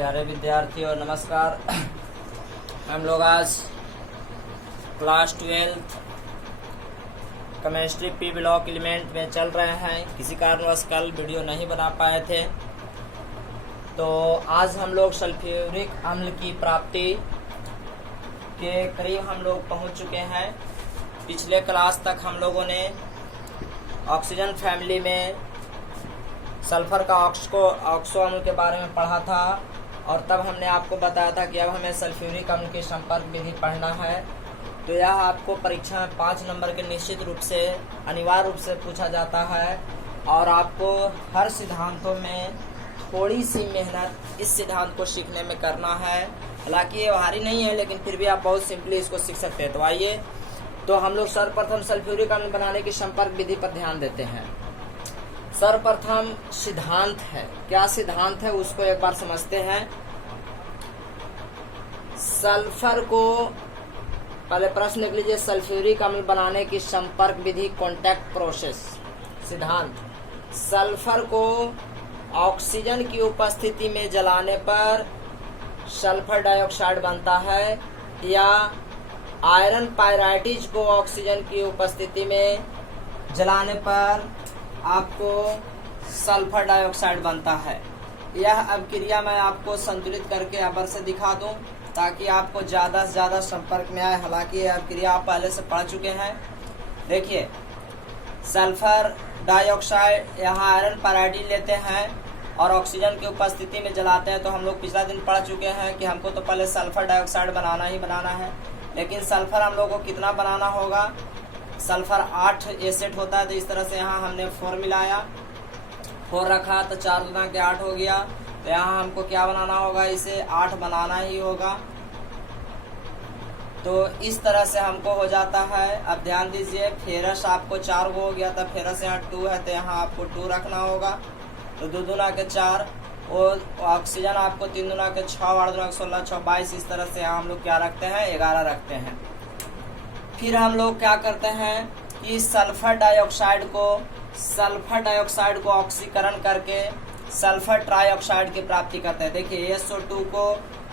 प्यारे विद्यार्थियों नमस्कार। हम लोग आज class 12 chemistry P block element में चल रहे हैं। किसी कारणवश कल वीडियो नहीं बना पाए थे, तो आज हम लोग सल्फ्यूरिक अम्ल की प्राप्ति के करीब हम लोग पहुंच चुके हैं। पिछले क्लास तक हम लोगों ने ऑक्सीजन फैमिली में सल्फर का ऑक्सो अम्ल के बारे में पढ़ा था, और तब हमने आपको बताया था कि अब हमें सल्फ्यूरिक अम्ल की संपर्क विधि पढ़ना है। तो यह आपको परीक्षा में 5 नंबर के निश्चित रूप से अनिवार्य रूप से पूछा जाता है, और आपको हर सिद्धांतों में थोड़ी सी मेहनत इस सिद्धांत को सीखने में करना है। हालांकि ये भारी नहीं है, लेकिन फिर भी आप बहुत सिंपली इसको सीख सकते हैं। तो आइए, तो हम लोग सर्वप्रथम सल्फ्यूरिक अम्ल बनाने की संपर्क विधि पर ध्यान देते हैं। सर्वप्रथम सिद्धांत है, क्या सिद्धांत है उसको एक बार समझते हैं। सल्फर को, पहले प्रश्न लिख लीजिए, सल्फ्यूरिक अम्ल बनाने की संपर्क विधि कॉन्टैक्ट प्रोसेस। सिद्धांत, सल्फर को ऑक्सीजन की उपस्थिति में जलाने पर सल्फर डाइऑक्साइड बनता है, या आयरन पायराइटिज को ऑक्सीजन की उपस्थिति में जलाने पर आपको सल्फर डाइऑक्साइड बनता है। यह अभिक्रिया मैं आपको संतुलित करके अबर से दिखा दूं ताकि आपको ज़्यादा से ज़्यादा संपर्क में आए। हालांकि यह अभिक्रिया आप पहले से पढ़ चुके हैं। देखिए, सल्फर डाइऑक्साइड यहाँ आयरन पायराइटिज लेते हैं और ऑक्सीजन की उपस्थिति में जलाते हैं। तो हम लोग पिछला दिन पढ़ चुके हैं कि हमको तो पहले सल्फर डाइऑक्साइड बनाना ही बनाना है, लेकिन सल्फर हम लोग को कितना बनाना होगा। सल्फर 8 एसिड होता है, तो इस तरह से यहाँ हमने 4 मिलाया, 4 रखा तो 4 गुना के 8 हो गया। तो यहाँ हमको क्या बनाना होगा, इसे 8 बनाना ही होगा। तो इस तरह से हमको हो जाता है। अब ध्यान दीजिए, फेरस आपको 4 गो हो गया था, फेरस यहाँ 2 है तो यहाँ आपको 2 रखना होगा। तो 2 दूना के 4, और ऑक्सीजन आपको 3 दूना के 6, 8 दूना के 16, 6 22। इस तरह से हम लोग क्या रखते हैं, 11 रखते हैं। फिर हम लोग क्या करते हैं कि सल्फर डाइऑक्साइड को ऑक्सीकरण करके सल्फर ट्राइऑक्साइड की प्राप्ति करते हैं। देखिए, SO2 को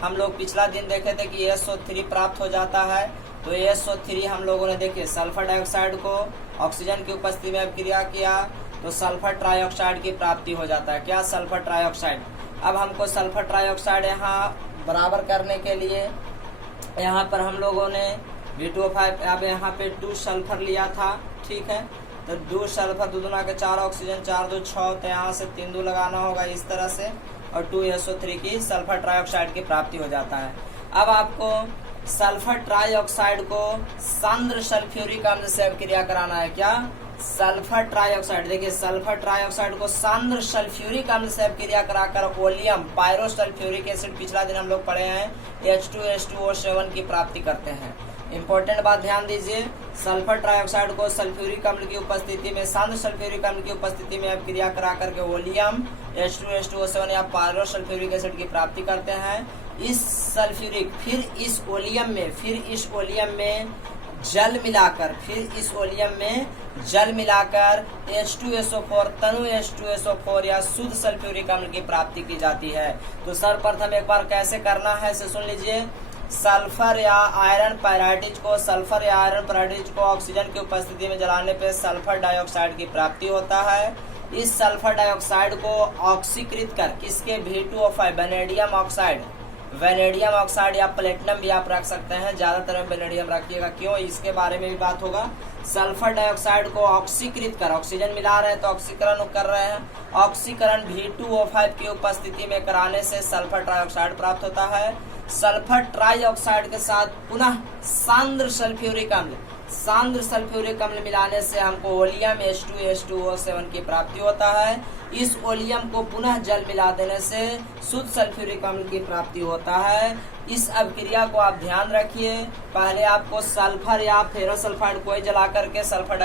हम लोग पिछला दिन देखे थे कि SO3 प्राप्त हो जाता है। तो SO3 हम लोगों ने देखिए सल्फर डाइऑक्साइड को ऑक्सीजन की उपस्थिति में अभिक्रिया किया तो सल्फर ट्राइऑक्साइड की प्राप्ति हो जाता है। क्या, सल्फर ट्राइऑक्साइड। अब हमको सल्फर ट्राइऑक्साइड यहाँ बराबर करने के लिए यहाँ पर हम लोगों ने V2O5, अब यहाँ पे 2 सल्फर लिया था, ठीक है। तो 2 सल्फर, 2 दूना के 4 ऑक्सीजन, 4 2 6, तो यहाँ से 3 2 लगाना होगा इस तरह से, और 2 SO3 की सल्फर ट्राइऑक्साइड की प्राप्ति हो जाता है। अब आपको सल्फर ट्राइऑक्साइड को सांद्र सल्फ्यूरिक अम्ल से अभिक्रिया कराना है। क्या, सल्फर ट्राइऑक्साइड। देखिए, सल्फर ट्राइऑक्साइड को सांद्र सल्फ्यूरिक अम्ल से अभिक्रिया कराकर ओलियम पायरोसल्फ्यूरिक एसिड, पिछला दिन हम लोग पढ़े हैं, H2H2O7 की प्राप्ति करते हैं। इंपॉर्टेंट बात ध्यान दीजिए, सल्फर ट्राइऑक्साइड को सल्फ्यूरिक अम्ल की उपस्थिति में, सांद्र सल्फ्यूरिक अम्ल की उपस्थिति में अभिक्रिया करा करके ओलियम H2H2O7 या पायरोसल्फ्यूरिक एसिड की प्राप्ति करते हैं। इस सल्फ्यूरिक, फिर इस ओलियम में जल मिलाकर H2SO4, तनु H2SO4 या शुद्ध सल्फ्यूरिक अम्ल की प्राप्ति की जाती है। तो सर्वप्रथम एक बार कैसे करना है इसे सुन लीजिए। सल्फर या आयरन पायराइटिज को ऑक्सीजन की उपस्थिति में जलाने पर सल्फर डाइऑक्साइड की प्राप्ति होता है। इस सल्फर डाइऑक्साइड को ऑक्सीकृत कर किसके, V2O5 वेनेडियम ऑक्साइड या प्लेटिनम भी आप रख सकते हैं, ज्यादातर में वेनेडियम रखिएगा। क्यों, इसके बारे में भी बात होगा। सल्फर डाइऑक्साइड को ऑक्सीकृत कर, ऑक्सीजन मिला रहे हैं तो ऑक्सीकरण कर रहे हैं, ऑक्सीकरण V2O5 की उपस्थिति में कराने से सल्फर ट्राइऑक्साइड प्राप्त होता है। सल्फर ट्राइऑक्साइड के साथ पुनः सांद्र सल्फ्यूरिक अम्ल मिलाने से हमको ओलियम H2H2O7 की प्राप्ति होता है। इस ओलियम को पुनः जल मिला देने से शुद्ध सल्फ्यूरिक अम्ल की प्राप्ति होता है। इस अभिक्रिया को आप ध्यान रखिए। पहले आपको सल्फर या फेरस सल्फाइड को जला करके सल्फर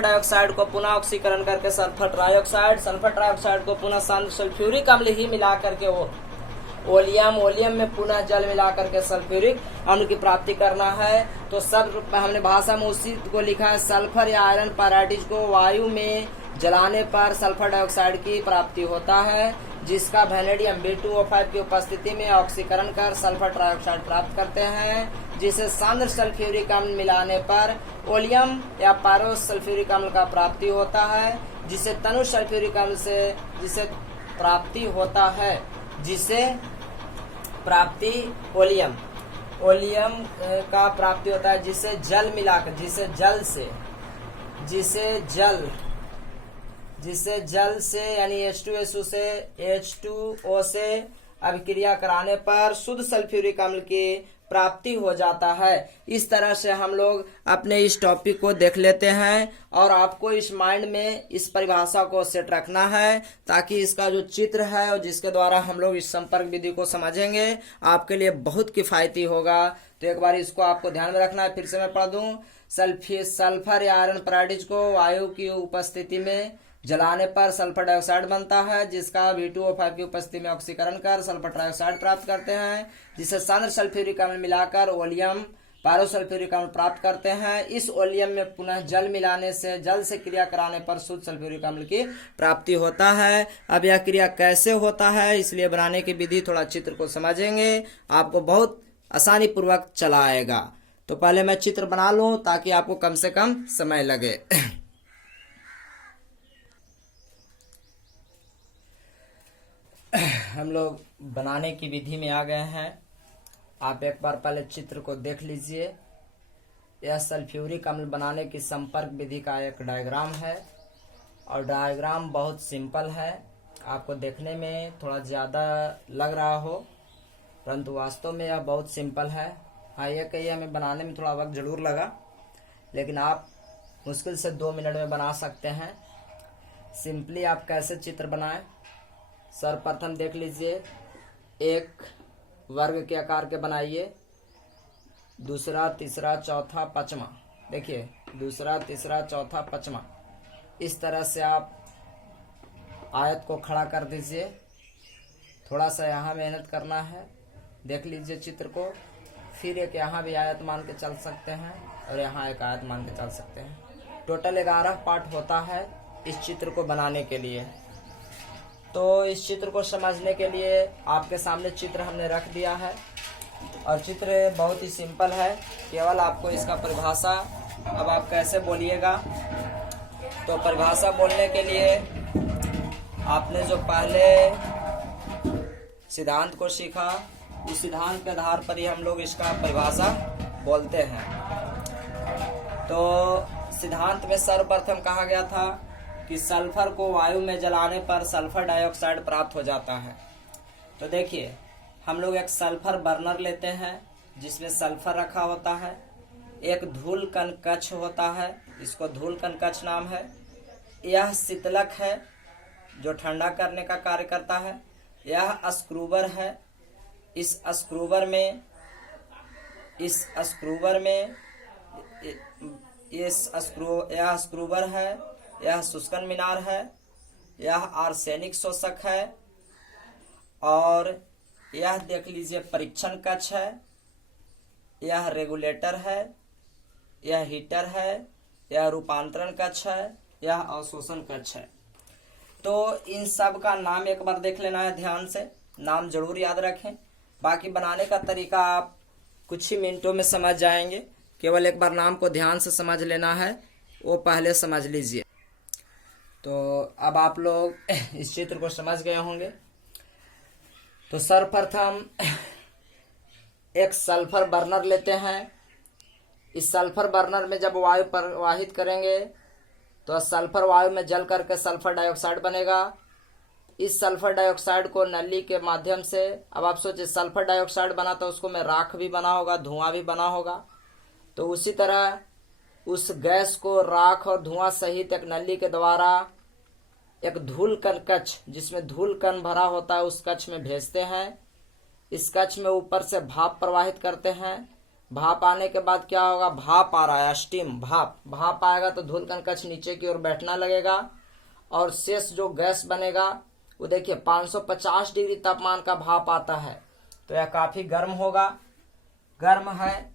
डाइऑक्साइड को पुनः ऑक्सीकरण करके सल्फर ट्राइऑक्साइड को पुनः सांद्र सल्फ्यूरिक अम्ल ही मिला करके वो ओलियम में पुनः जल मिला करके सल्फ्यूरिक अम्ल की प्राप्ति करना है। तो सब हमने भाषा में उसी को लिखा है। सल्फर या आयरन पायराइटिज को वायु में जलाने पर सल्फर डाइऑक्साइड की प्राप्ति होता है। जिसका वैनेडियम B2O5 की उपस्थिति में ऑक्सीकरण कर सल्फर ट्राइऑक्साइड प्राप्त करते हैं, जिसे सांद्र सल्फ्यूरिक अम्ल मिलाने पर ओलियम या पारो सल्फ्यूरिक अम्ल का प्राप्ति होता है, जिसे तनु सल्फ्यूरिक अम्ल से जिसे प्राप्ति होता है, जिसे प्राप्ति ओलियम का प्राप्ति होता है, जिसे जल मिलाकर जिसे जल से यानी H2SO से H2O से अभिक्रिया कराने पर शुद्ध सल्फ्यूरिक अम्ल की प्राप्ति हो जाता है। इस तरह से हम लोग अपने इस टॉपिक को देख लेते हैं और आपको इस माइंड में इस परिभाषा को सेट रखना है ताकि इसका जो चित्र है और जिसके द्वारा हम लोग इस संपर्क विधि को समझेंगे आपके लिए बहुत किफायती होगा। तो एक बार इसको आपको ध्यान में रखना है। फिर से मैं पढ़ दूं। सल्फर या आयरन पेराइड को वायु की उपस्थिति में जलाने पर सल्फर डाइऑक्साइड बनता है, जिसका B2O5 की उपस्थिति में ऑक्सीकरण कर सल्फर ट्राइऑक्साइड प्राप्त करते हैं, जिसे सांद्र सल्फ्यूरिक अम्ल मिलाकर ओलियम पारोसल्फ्यूरिक अम्ल प्राप्त करते हैं। इस ओलियम में पुनः जल मिलाने से जल से क्रिया कराने पर शुद्ध सल्फ्यूरिक अम्ल की प्राप्ति होता है। अब यह क्रिया कैसे होता है, इसलिए बनाने की विधि थोड़ा चित्र को समझेंगे, आपको बहुत आसानी पूर्वक चला आएगा। तो पहले मैं चित्र बना लूं ताकि आपको कम से कम समय लगे। हम लोग बनाने की विधि में आ गए हैं। आप एक बार पहले चित्र को देख लीजिए। यह सल्फ्यूरिक अम्ल बनाने की संपर्क विधि का एक डायग्राम है और डायग्राम बहुत सिंपल है। आपको देखने में थोड़ा ज़्यादा लग रहा हो परंतु वास्तव में यह बहुत सिंपल है। हाँ, ये कहिए हमें बनाने में थोड़ा वक्त जरूर लगा, लेकिन आप मुश्किल से 2 मिनट में बना सकते हैं। सिंपली आप कैसे चित्र बनाएं, सर्वप्रथम देख लीजिए। एक वर्ग के आकार के बनाइए, दूसरा तीसरा चौथा पांचवा। देखिए, दूसरा तीसरा चौथा पांचवा, इस तरह से आप आयत को खड़ा कर दीजिए। थोड़ा सा यहाँ मेहनत करना है। देख लीजिए चित्र को। फिर एक यहाँ भी आयत मान के चल सकते हैं और यहाँ एक आयत मान के चल सकते हैं। टोटल 11 पार्ट होता है इस चित्र को बनाने के लिए। तो इस चित्र को समझने के लिए आपके सामने चित्र हमने रख दिया है और चित्र बहुत ही सिंपल है। केवल आपको इसका परिभाषा अब आप कैसे बोलिएगा। तो परिभाषा बोलने के लिए आपने जो पहले सिद्धांत को सीखा, उस सिद्धांत के आधार पर ही हम लोग इसका परिभाषा बोलते हैं। तो सिद्धांत में सर्वप्रथम कहा गया था कि सल्फर को वायु में जलाने पर सल्फर डाइऑक्साइड प्राप्त हो जाता है। तो देखिए, हम लोग एक सल्फर बर्नर लेते हैं जिसमें सल्फर रखा होता है। एक धूल कण कक्ष होता है, इसको धूल कण कक्ष नाम है। यह शीतलक है जो ठंडा करने का कार्य करता है। यह स्क्रूबर है। यह स्क्रूबर है। यह शुष्कन मीनार है। यह आर्सेनिक शोषक है। और यह देख लीजिए परीक्षण कक्ष है। यह रेगुलेटर है। यह हीटर है। यह रूपांतरण कक्ष है। यह अवशोषण कक्ष है। तो इन सब का नाम एक बार देख लेना है ध्यान से, नाम जरूर याद रखें। बाकी बनाने का तरीका आप कुछ ही मिनटों में समझ जाएंगे। केवल एक बार नाम को ध्यान से समझ लेना है, वो पहले समझ लीजिए। तो अब आप लोग इस चित्र को समझ गए होंगे। तो सर्वप्रथम एक सल्फर बर्नर लेते हैं। इस सल्फर बर्नर में जब वायु प्रवाहित करेंगे तो सल्फर वायु में जल करके सल्फर डाइऑक्साइड बनेगा। इस सल्फर डाइऑक्साइड को नली के माध्यम से, अब आप सोचिए सल्फर डाइऑक्साइड बना तो उसको में राख भी बना होगा, धुआं भी बना होगा। तो उसी तरह उस गैस को राख और धुआं सहित एक नली के द्वारा एक धूल कण कक्ष, जिसमें धूल कण भरा होता है, उस कक्ष में भेजते हैं। इस कक्ष में ऊपर से भाप प्रवाहित करते हैं। भाप आने के बाद क्या होगा, भाप आ रहा है, स्टीम, भाप आएगा तो धूल कण कक्ष नीचे की ओर बैठना लगेगा और शेष जो गैस बनेगा वो देखिए 550 डिग्री तापमान का भाप आता है। तो यह काफी गर्म होगा, गर्म है।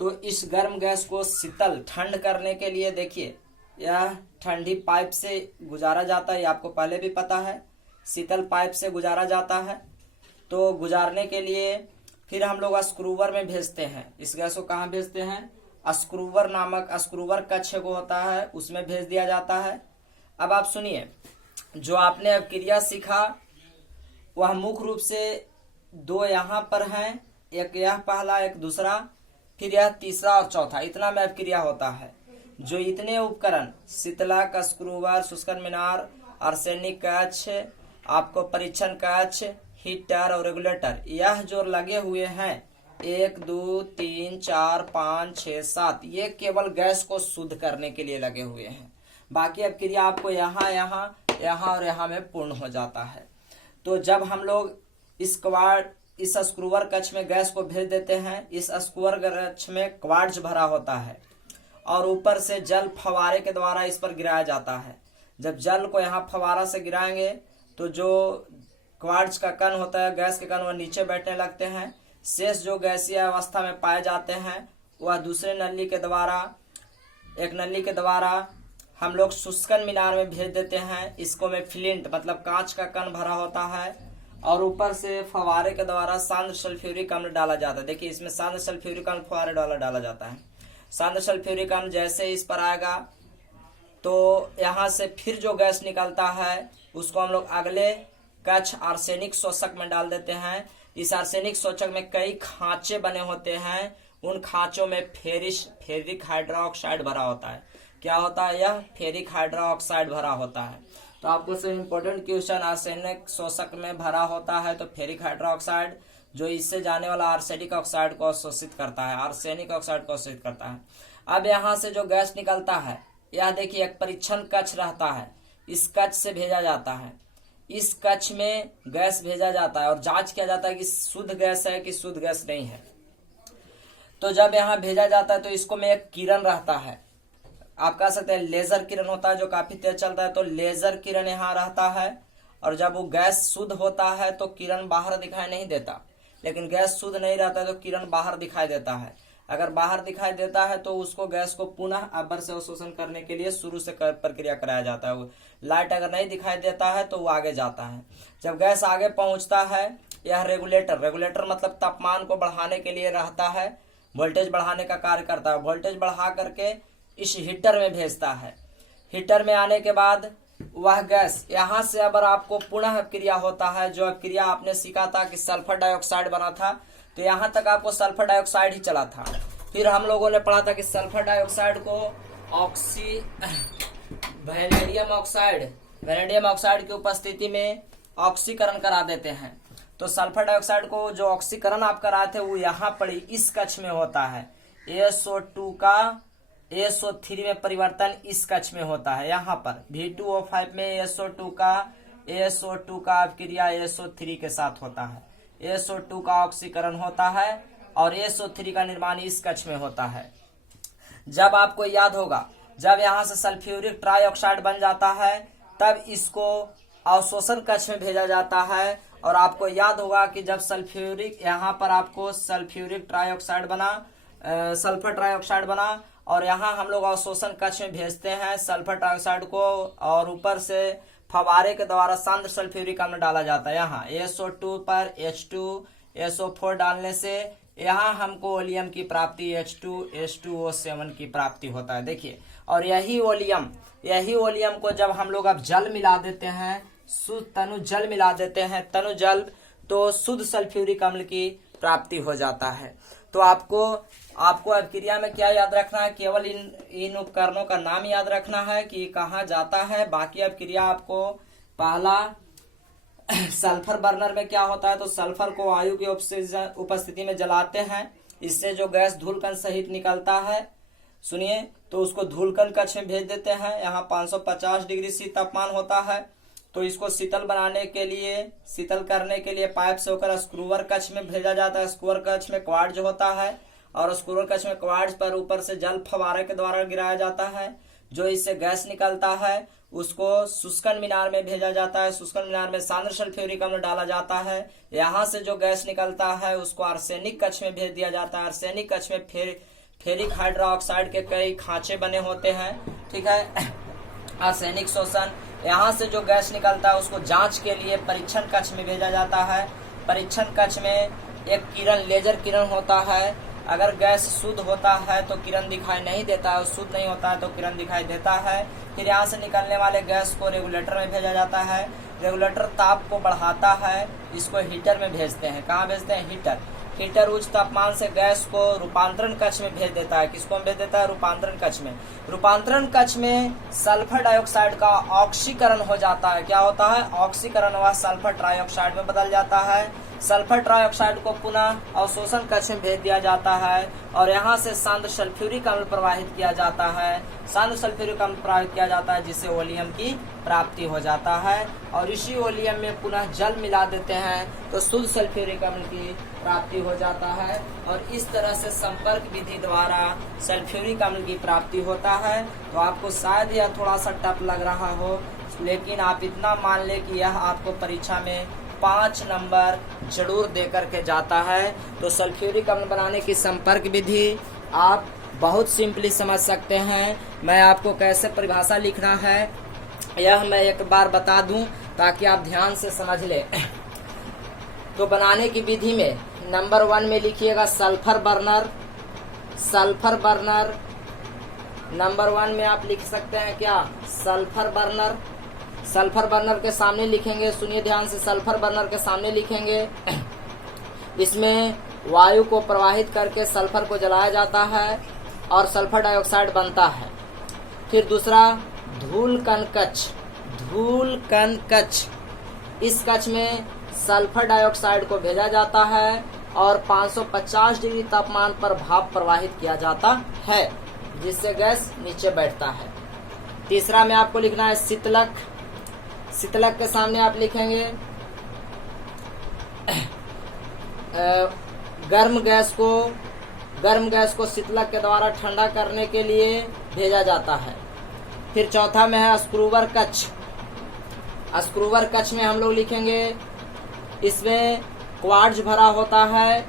तो इस गर्म गैस को शीतल ठंड करने के लिए देखिए यह ठंडी पाइप से गुजारा जाता है, ये आपको पहले भी पता है। शीतल पाइप से गुजारा जाता है। तो गुजारने के लिए फिर हम लोग स्क्रूवर में भेजते हैं। इस गैस को कहाँ भेजते हैं? स्क्रूवर नामक स्क्रूवर कक्ष को होता है, उसमें भेज दिया जाता है। अब आप सुनिए, जो आपने अब क्रिया सीखा वह मुख्य रूप से दो यहाँ पर हैं, एक यह पहला, एक दूसरा, फिर यह तीसरा और चौथा, इतना में अब क्रिया होता है। जो इतने उपकरण शीतलक, स्क्रूवर, शुष्कन मीनार, आर्सेनिक कक्ष, आपको परीक्षण कक्ष, हीटर और रेगुलेटर, यह जो लगे हुए हैं 1 2 3 4 5 6 7, ये केवल गैस को शुद्ध करने के लिए लगे हुए हैं। बाकी अब क्रिया आपको यहाँ यहाँ यहाँ और यहाँ में पूर्ण हो जाता है। तो जब हम लोग इस स्क्रूवर कक्ष में गैस को भेज देते हैं, इस स्क्रूवर कक्ष में क्वार्ट्ज भरा होता है और ऊपर से जल फवारे के द्वारा इस पर गिराया जाता है। जब जल को यहाँ फवारा से गिराएंगे तो जो क्वार्ट्ज का कण होता है, गैस के कण, वह नीचे बैठने लगते हैं। शेष जो गैसीय अवस्था में पाए जाते हैं वह दूसरे नली के द्वारा, एक नली के द्वारा हम लोग शुष्कन मीनार में भेज देते हैं। इसको में फ्लिंट मतलब कांच का कण भरा होता है और ऊपर से फवारे के द्वारा सांद्र सल्फ्यूरिक अम्ल डाला जाता है। देखिए इसमें सांद्र सल्फ्यूरिक अम्ल फवारे द्वारा डाला जाता है। सांद्र सल्फ्यूरिक अम्ल जैसे इस पर आएगा तो यहाँ से फिर जो गैस निकलता है उसको हम लोग अगले कक्ष आर्सेनिक शोषक में डाल देते हैं। इस आर्सेनिक शोषक में कई खांचे बने होते हैं, उन खांचों में फेरिक हाइड्रोक्साइड भरा होता है। क्या होता है? यह फेरिक हाइड्रोक्साइड भरा होता है। तो आपको से इम्पोर्टेंट क्वेश्चन, आर्सेनिक शोषक में भरा होता है तो फेरिक हाइड्रोक्साइड, जो इससे जाने वाला आर्सेनिक ऑक्साइड को शोषित करता है, आर्सेनिक ऑक्साइड को शोषित करता है। अब यहाँ से जो गैस निकलता है, यह देखिए एक परीक्षण कक्ष रहता है, इस कक्ष से भेजा जाता है। इस कक्ष में गैस भेजा जाता है और जांच किया जाता है कि शुद्ध गैस है कि शुद्ध गैस नहीं है। तो जब यहाँ भेजा जाता है तो इसको में एक किरण रहता है, आप कह सकते हैं लेजर किरण होता है, जो काफी तेज चलता है। तो लेजर किरण यहाँ रहता है और जब वो गैस शुद्ध होता है तो किरण बाहर दिखाई नहीं देता, लेकिन गैस शुद्ध नहीं रहता है तो किरण बाहर दिखाई देता है। अगर बाहर दिखाई देता है तो उसको गैस को पुनः अब्बर से अवशोषण करने के लिए शुरू से प्रक्रिया कराया जाता है। लाइट अगर नहीं दिखाई देता है तो वो आगे जाता है। जब गैस आगे पहुंचता है, यह रेगुलेटर मतलब तापमान को बढ़ाने के लिए रहता है, वोल्टेज बढ़ाने का कार्य करता है। वोल्टेज बढ़ा करके इस हीटर में भेजता है। हीटर में आने के बाद वह गैस यहाँ से अगर आपको पुनः क्रिया होता है, जो क्रिया आपने सीखा था कि सल्फर डाइऑक्साइड बना था, तो यहाँ तक आपको सल्फर डाइऑक्साइड ही चला था। फिर हम लोगों ने पढ़ा था कि सल्फर डाइऑक्साइड को वैनेडियम ऑक्साइड की उपस्थिति में ऑक्सीकरण करा देते हैं। तो सल्फर डाइऑक्साइड को जो ऑक्सीकरण आप कराए थे वो यहाँ पर इस कक्ष में होता है। ASO2 का ASO3 में परिवर्तन इस कक्ष में होता है। यहाँ पर V2O5 में ASO2 का क्रिया ASO3 के साथ होता है। ASO2 का ऑक्सीकरण होता है और ASO3 का निर्माण इस कक्ष में होता है। जब आपको याद होगा, जब यहाँ से सल्फ्यूरिक ट्राइऑक्साइड बन जाता है तब इसको अवशोषण कक्ष में भेजा जाता है। और आपको याद होगा कि जब सल्फ्यूरिक, यहाँ पर आपको सल्फ्यूरिक ट्राइऑक्साइड बना, सल्फर ट्राइऑक्साइड बना और यहाँ हम लोग अवशोषण कक्ष में भेजते हैं सल्फर ट्राइऑक्साइड को और ऊपर से फवारे के द्वारा सांद्र सल्फ्यूरिक अम्ल डाला जाता है। यहाँ ASO2 पर H2 SO4 डालने से यहाँ हमको ओलियम की प्राप्ति H2H2O7 की प्राप्ति होता है। देखिए, और यही ओलियम को जब हम लोग अब जल मिला देते हैं, शुद्ध तनु जल मिला देते हैं, तनु जल, तो शुद्ध सल्फ्यूरिक अम्ल की प्राप्ति हो जाता है। तो आपको अब क्रिया में क्या याद रखना है? केवल इन उपकरणों का नाम याद रखना है कि कहाँ जाता है। बाकी अब क्रिया आपको पहला सल्फर बर्नर में क्या होता है, तो सल्फर को वायु की उपस्थिति में जलाते हैं, इससे जो गैस धूलकण सहित निकलता है, सुनिए, तो उसको धूलकण कक्ष में भेज देते हैं। यहाँ 550 डिग्री सी तापमान होता है। तो इसको शीतल करने के लिए पाइप से होकर स्क्रूवर कक्ष में भेजा जाता है। स्क्रूवर कक्ष में क्वार्ट्ज होता है और स्क्रूवर कक्ष में क्वार्ट्ज पर ऊपर से जल फवारे के द्वारा गिराया जाता है। जो इससे गैस निकलता है उसको शुष्कन मीनार में भेजा जाता है। शुष्कन मीनार में सांद्र सल्फ्यूरिक अम्ल डाला जाता है। यहाँ से जो गैस निकलता है उसको आर्सेनिक कक्ष में भेज दिया जाता है। आर्सेनिक कक्ष में फेरिक हाइड्रोक्साइड के कई खांचे बने होते हैं। ठीक है, आर्सेनिक शोषण, यहाँ से जो गैस निकलता है उसको जांच के लिए परीक्षण कक्ष में भेजा जाता है। परीक्षण कक्ष में एक किरण, लेजर किरण होता है। अगर गैस शुद्ध होता है तो किरण दिखाई नहीं देता है, शुद्ध नहीं होता है तो किरण दिखाई देता है। फिर यहाँ से निकलने वाले गैस को रेगुलेटर में भेजा जाता है। रेगुलेटर ताप को बढ़ाता है, इसको हीटर में भेजते हैं। कहाँ भेजते हैं? हीटर। हीटर उच्च तापमान से गैस को रूपांतरण कक्ष में भेज देता है। किसको भेज देता है? रूपांतरण कक्ष में। रूपांतरण कक्ष में सल्फर डाइऑक्साइड का ऑक्सीकरण हो जाता है। क्या होता है? ऑक्सीकरण हुआ, सल्फर ट्राइऑक्साइड में बदल जाता है। सल्फर ट्राइऑक्साइड को पुनः अवशोषण कक्ष में भेज दिया जाता है और यहाँ से सांद्र सल्फ्यूरिक अम्ल प्रवाहित किया जाता है। सांद्र सल्फ्यूरिक अम्ल प्रवाहित किया जाता है जिससे ओलियम की प्राप्ति हो जाता है और इसी ओलियम में पुनः जल मिला देते हैं तो शुद्ध सल्फ्यूरिक अम्ल की प्राप्ति हो जाता है। और इस तरह से संपर्क विधि द्वारा सल्फ्यूरिक अम्ल की प्राप्ति होता है। तो आपको शायद यह थोड़ा सा टफ लग रहा हो, लेकिन आप इतना मान ले कि यह आपको परीक्षा में 5 नंबर जरूर दे करके जाता है। तो सल्फ्यूरिक अम्ल बनाने की संपर्क विधि आप बहुत सिंपली समझ सकते हैं। मैं आपको कैसे परिभाषा लिखना है यह मैं एक बार बता दूं ताकि आप ध्यान से समझ लें। तो बनाने की विधि में नंबर 1 में लिखिएगा sulphur burner. Sulphur burner number 1 में आप लिख सकते हैं क्या? Sulphur burner. सल्फर बर्नर के सामने लिखेंगे, सुनिए ध्यान से, सल्फर बर्नर के सामने लिखेंगे इसमें वायु को प्रवाहित करके सल्फर को जलाया जाता है और सल्फर डाइऑक्साइड बनता है। फिर दूसरा धूल कण कक्ष। धूल कण कक्ष, इस कक्ष में सल्फर डाइऑक्साइड को भेजा जाता है और 550 डिग्री तापमान पर भाप प्रवाहित किया जाता है जिससे गैस नीचे बैठता है। तीसरा में आपको लिखना है शीतलक। शीतलक के सामने आप लिखेंगे गर्म गैस को शीतलक के द्वारा ठंडा करने के लिए भेजा जाता है। फिर चौथा में है स्क्रूवर कक्ष। स्क्रूवर कक्ष में हम लोग लिखेंगे इसमें क्वार्ट्ज भरा होता है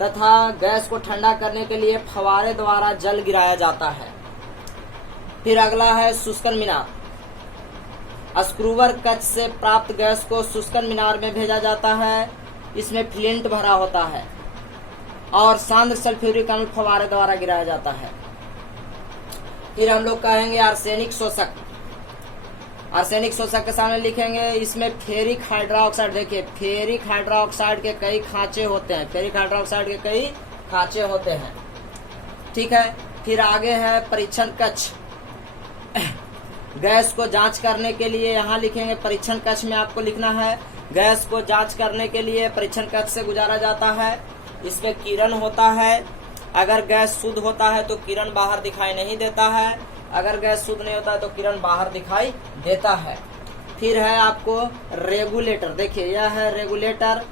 तथा गैस को ठंडा करने के लिए फव्वारे द्वारा जल गिराया जाता है। फिर अगला है शुष्कन मीनार। स्क्रूवर कक्ष से प्राप्त गैस को शुष्कन मीनार में भेजा जाता है, इसमें फ्लिंट भरा होता है और सांद्र सल्फ्यूरिक अम्ल फव्वारे द्वारा गिराया जाता है। फिर हम लोग कहेंगे आर्सेनिक शोषक। आर्सेनिक शोषक के सामने लिखेंगे इसमें फेरिक हाइड्रोक्साइड। देखिए फेरिक हाइड्रोक्साइड के कई खांचे होते हैं, फेरिक हाइड्रोक्साइड के कई खांचे होते हैं। ठीक है। फिर आगे है परीक्षण कक्ष। गैस को जांच करने के लिए यहाँ लिखेंगे परीक्षण कक्ष में आपको लिखना है गैस को जांच करने के लिए परीक्षण कक्ष से गुजारा जाता है। इसमें किरण होता है। अगर गैस शुद्ध होता है तो किरण बाहर दिखाई नहीं देता है, अगर गैस शुद्ध नहीं होता है तो किरण बाहर दिखाई देता है। फिर है आपको रेगुलेटर। देखिए यह है रेगुलेटर।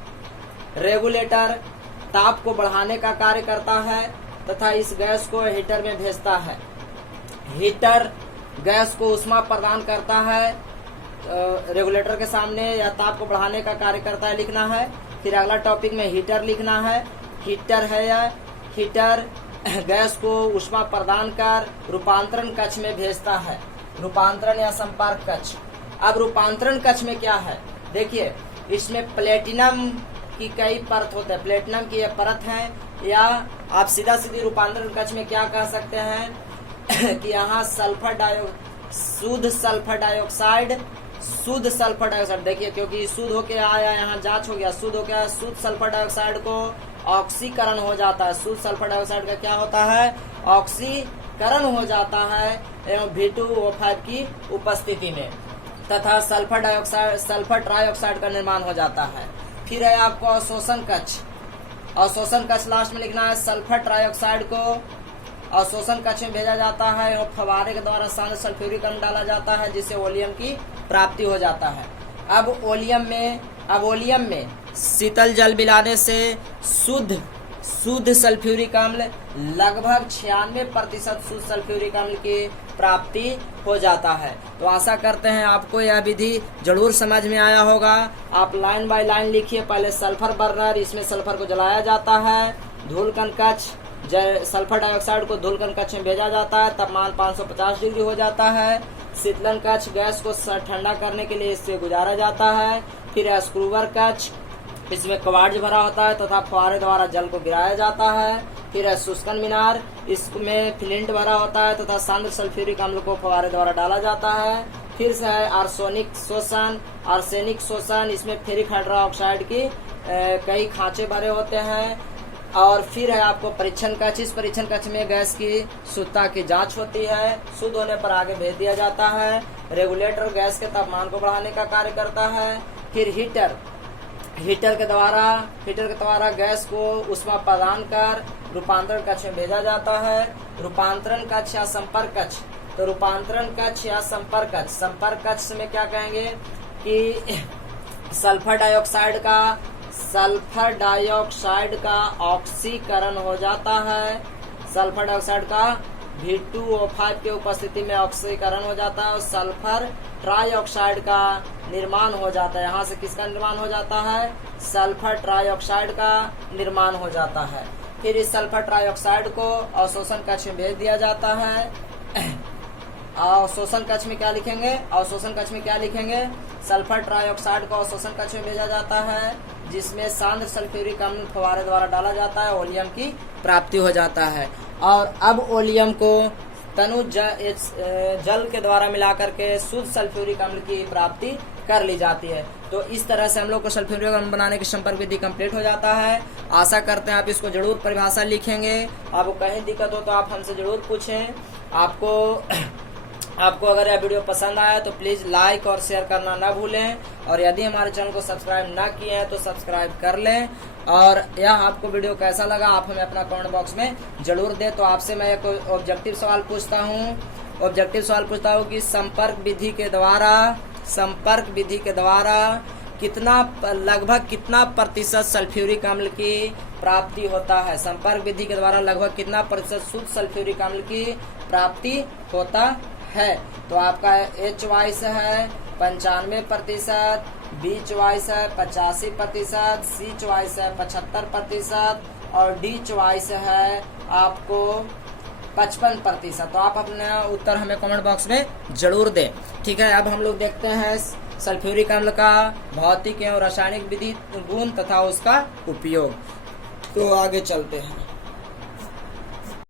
रेगुलेटर ताप को बढ़ाने का कार्य करता है तथा इस गैस को हीटर में भेजता है। हीटर गैस को ऊष्मा प्रदान करता है। रेगुलेटर के सामने यह ताप को बढ़ाने का कार्य करता है लिखना है। फिर अगला टॉपिक में हीटर लिखना है। हीटर है यह, हीटर गैस को ऊष्मा प्रदान कर रूपांतरण कक्ष में भेजता है। रूपांतरण या संपर्क कक्ष। अब रूपांतरण कक्ष में क्या है? देखिए इसमें प्लेटिनम की कई परत होते हैं, प्लेटिनम की यह परत है, या आप सीधा सीधी रूपांतरण कक्ष में क्या कह सकते हैं कि यहाँ शुद्ध सल्फर डाइऑक्साइड देखिए क्योंकि शुद्ध होके आया, यहाँ जांच हो गया, शुद्ध हो गया, शुद्ध सल्फर डाइऑक्साइड को ऑक्सीकरण हो जाता है। शुद्ध सल्फर डाइऑक्साइड का क्या होता है? ऑक्सीकरण हो जाता है एवं V2O5 की उपस्थिति में तथा सल्फर ट्राइऑक्साइड का निर्माण हो जाता है। फिर है आपको अवशोषण कक्ष। अवशोषण कक्ष लास्ट में लिखना है। सल्फर ट्राइऑक्साइड को अवशोषण कक्ष में भेजा जाता है और फव्वारे के द्वारा सांद्र सल्फ्यूरिक अम्ल डाला जाता है जिससे ओलियम की प्राप्ति हो जाता है। अब ओलियम में शीतल जल मिलाने से शुद्ध सल्फ्यूरिक अम्ल लगभग 96% शुद्ध सल्फ्यूरिक अम्ल की प्राप्ति हो जाता है। तो आशा करते हैं आपको यह विधि जरूर समझ में आया होगा। आप लाइन बाय लाइन लिखिए। पहले सल्फर बर्नर, इसमें सल्फर को जलाया जाता है। धूलकण कक्ष, सल्फर डाइऑक्साइड को धूलकण कक्ष में भेजा जाता है, तापमान 550 डिग्री हो जाता है। शीतलन कक्ष, गैस को ठंडा करने के लिए इससे गुजारा जाता है। फिर स्क्रूवर कक्ष, इसमें कवाड़ भरा होता है तथा फुहारे द्वारा जल को गिराया जाता है। फिर शुष्कन मीनार, इसमें फ्लिंट भरा होता है तथा सांद्र सल्फ्यूरिक अम्ल को फुहारे द्वारा डाला जाता है। फिर से है आर्सेनिक शोषण, इसमें फेरिक हाइड्रोक्साइड की कई खांचे भरे होते हैं। और फिर है आपको परीक्षण कक्ष, इस परीक्षण कक्ष में गैस की शुद्धता की जांच होती है, शुद्ध होने पर आगे भेज दिया जाता है। रेगुलेटर गैस के तापमान को बढ़ाने का कार्य करता है। फिर हीटर के द्वारा गैस को ऊष्मा प्रदान कर रूपांतरण कक्ष में भेजा जाता है। रूपांतरण कक्ष या संपर्क कक्ष, तो रूपांतरण कक्ष या संपर्क कक्ष में क्या कहेंगे कि सल्फर डाइऑक्साइड का ऑक्सीकरण हो जाता है। सल्फर डाइऑक्साइड का V2O5 के उपस्थिति में ऑक्सीकरण हो जाता है और सल्फर ट्राइऑक्साइड का निर्माण हो जाता है। यहाँ से किसका निर्माण हो जाता है? सल्फर ट्राइऑक्साइड का निर्माण हो जाता है। फिर इस सल्फर ट्राइऑक्साइड को अवशोषण कक्ष में भेज दिया जाता है। अवशोषण कक्ष में क्या लिखेंगे? सल्फर ट्राइऑक्साइड को अवशोषण कक्ष में भेजा जाता है, जिसमें सांद्र सल्फ्यूरिक अम्ल फव्वारे द्वारा डाला जाता है, ओलियम की प्राप्ति हो जाता है। और अब ओलियम को तनु जल के द्वारा मिलाकर के शुद्ध सल्फ्यूरिक अम्ल की प्राप्ति कर ली जाती है। तो इस तरह से हम लोग को सल्फ्यूरिक अम्ल बनाने की संपर्क विधि कंप्लीट हो जाता है। आशा करते हैं आप इसको जरूर परिभाषा लिखेंगे। आपको कहीं दिक्कत हो तो आप हमसे जरूर पूछें। आपको अगर यह वीडियो पसंद आया तो प्लीज लाइक और शेयर करना ना भूलें, और यदि हमारे चैनल को सब्सक्राइब ना किए हैं तो सब्सक्राइब कर लें। और यह आपको वीडियो कैसा लगा आप हमें अपना कमेंट बॉक्स में जरूर दें। तो आपसे मैं एक ऑब्जेक्टिव सवाल पूछता हूँ कि संपर्क विधि के द्वारा लगभग कितना प्रतिशत सल्फ्यूरिक अम्ल की प्राप्ति होता है? संपर्क विधि के द्वारा लगभग कितना प्रतिशत शुद्ध सल्फ्यूरिक अम्ल की प्राप्ति होता है? तो आपका A चॉइस है 95%, B चॉइस है 85%, C चॉइस है 75% और D चॉइस है आपको 55%। तो आप अपना उत्तर हमें कमेंट बॉक्स में जरूर दें। ठीक है, अब हम लोग देखते हैं सल्फ्यूरिक अम्ल का भौतिक एवं रासायनिक विधि गुण तथा उसका उपयोग। तो आगे चलते हैं।